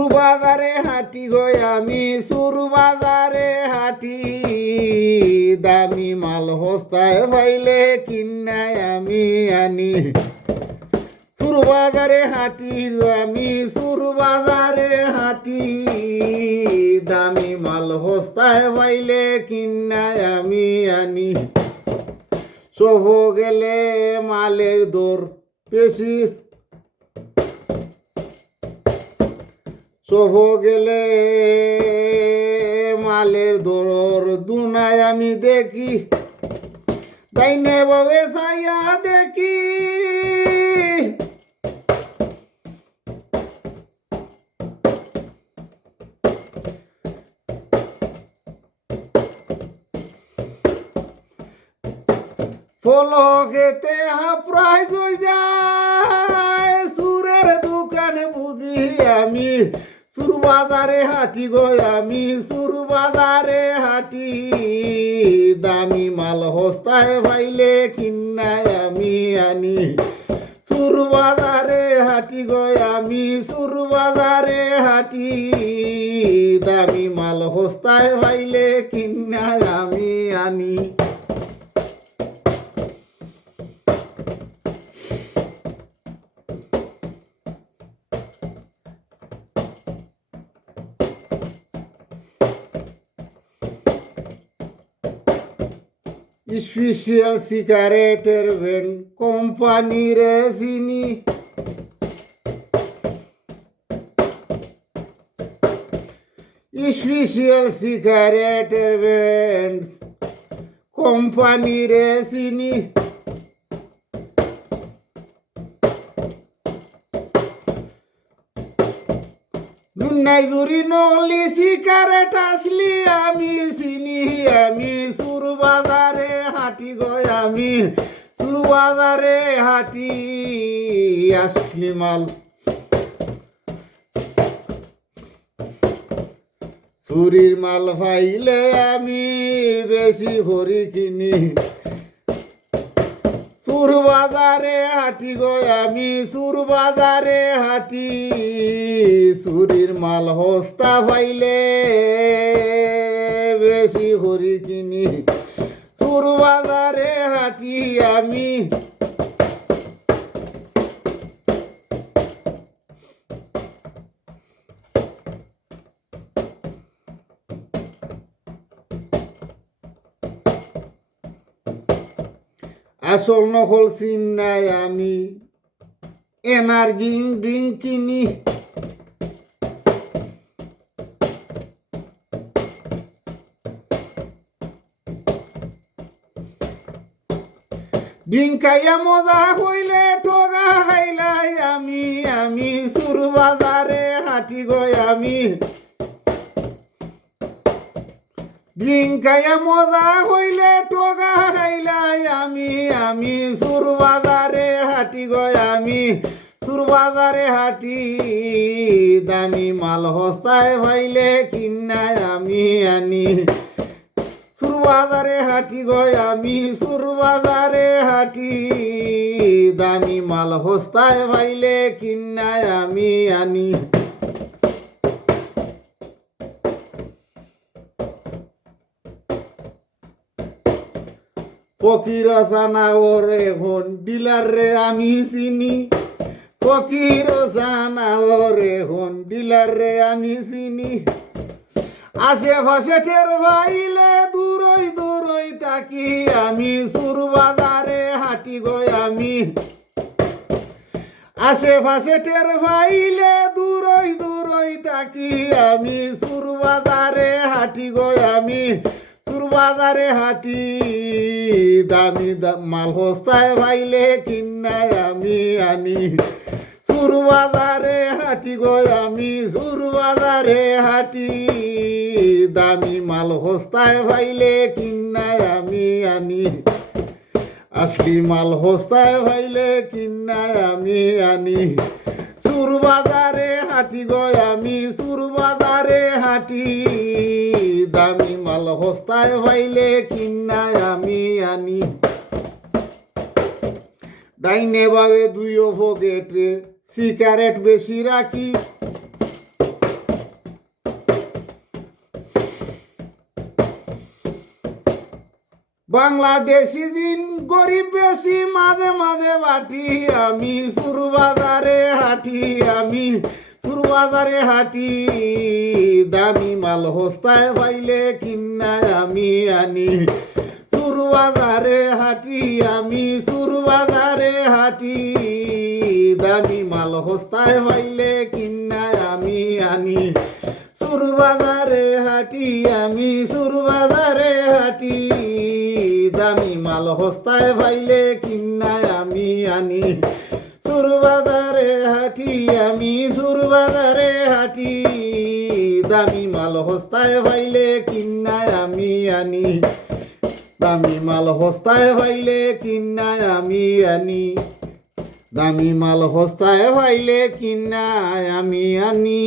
সুর বাজারে হাঁটি গো আমি, সুর বাজারে হাঁটি, দামি মাল হস্তায় পাইলে কিনায় আমি আনি। সুর বাজারে হাঁটি গো আমি, সুর বাজারে হাঁটি, দামি মাল হস্তায় পাইলে কিনায় আমি আনি। সব গেলে মালের দর বেশি, সব গেলে মালের দর দুনায় আমি দেখি, ডাইনে বাবে ছাইয়া দেখি। ফলো খেতে হাফরাই জই যায়, সুরের দোকানে বুঝি আমি, সুর বাজারে হাঁটি গো আমি, সুর বাজারে হাঁটি, দামি মাল হস্তায় পাইলে কিনায় আমি আনি। সুর বাজারে হাঁটি গো আমি, সুর বাজারে হাঁটি, দামি মাল হস্তায় পাইলে কিনায় আমি আনি। স্পেশাল সিগারেটের ভেন কোম্পানির চিনি, স্পেশাল সিগারেটের ভেন কোম্পানির চিনি। দুনাই দূরি নলি সিগারেট আসলি আমি চিনি, আমি সুর বাজারে হাঁটি গো আমি, সুর বাজারে হাঁটি, আসলি মাল চুরির মাল পাইলে আমি বেশি হরি কিনি। সুর বাজারে হাঁটি গো আমি, সুর বাজারে হাঁটি, চুরির মাল হস্তা পাইলে বেশি হরি কিনি। সুর বাজারে হাঁটি আমি, আসল নকল চিন্নাই আমি, এনার্জি ড্রিঙ্ক কিনি। ড্রিঙ্ক খাইয়া মজা হইলে ঠগা খাইলাই আমি, আমি সুর বাজারে হাঁটি গো আমি, ড্রিঙ্ক খাইয়া মজা হইলে ঠগা খাইলাই আমি, আমি সুর বাজারে হাঁটি গো আমি, সুর বাজারে হাঁটি, দামি মাল হস্তায় পাইলে কিনায় আমি আনি। সুর বাজারে হাঁটি গো আমি, সুর বাজারে হাঁটি, দামি মাল হস্তায় পাইলে কিনায় আমি আনি। ফকির সানা ওর এখন ডিলার রে আমি চিনি, ফকির সানা ওর এখন ডিলার রে আমি চিনি। আশেপাশে টের পাইলে দূরই দূরই থাকি আমি, সুর বাজারে হাঁটি গো আমি, আশেপাশে টের পাইলে দূরই দূরই থাকি আমি, সুর বাজারে হাঁটি গো আমি, সুর বাজারে হাঁটি, দামি মাল হস্তায় পাইলে কিনায় আমি আনি। সুর বাজারে হাঁটি গো আমি, সুর বাজারে হাঁটি, দামি মাল হস্তায় পাইলে কিনায় আমি আনি। আসলি মাল হস্তায় পাইলে কিনায় আমি আনি। সুর বাজারে হাঁটি গো আমি, সুর বাজারে হাঁটি, দামি মাল হস্তায় পাইলে কিনায় আমি আনি। ডাইনে বাবে দুইও পকেটে সিগারেট বেশি রাখি, বাংলাদেশি দিন গরিব বেশি মাঝে মাঝে বাটি আমি সুরবাজারে হাঁটি আমি সুরবাজারে হাঁটি দামি মাল হস্তায় পাইলে কিন্নায় আমি আনি সুরবাজারে হাঁটি আমি সুরবাজারে হাঁটি দামি মাল হস্তায় পাইলে কিন্নায় আমি আনি সুরবাজারে হাঁটি আমি সুরবাজারে হাঁটি দামি মাল হস্তায় পাইলে কিন্নায় আমি আনি সুরবাজারে হাঁটি আমি সুরবাজারে হাঁটি দামি মাল হস্তায় পাইলে কিন্নায় আমি আনি দামি মাল হস্তায় পাইলে কিন্নায় আমি আনি দামি মাল হস্তায় পাইলে কিন্নায় আমি আনি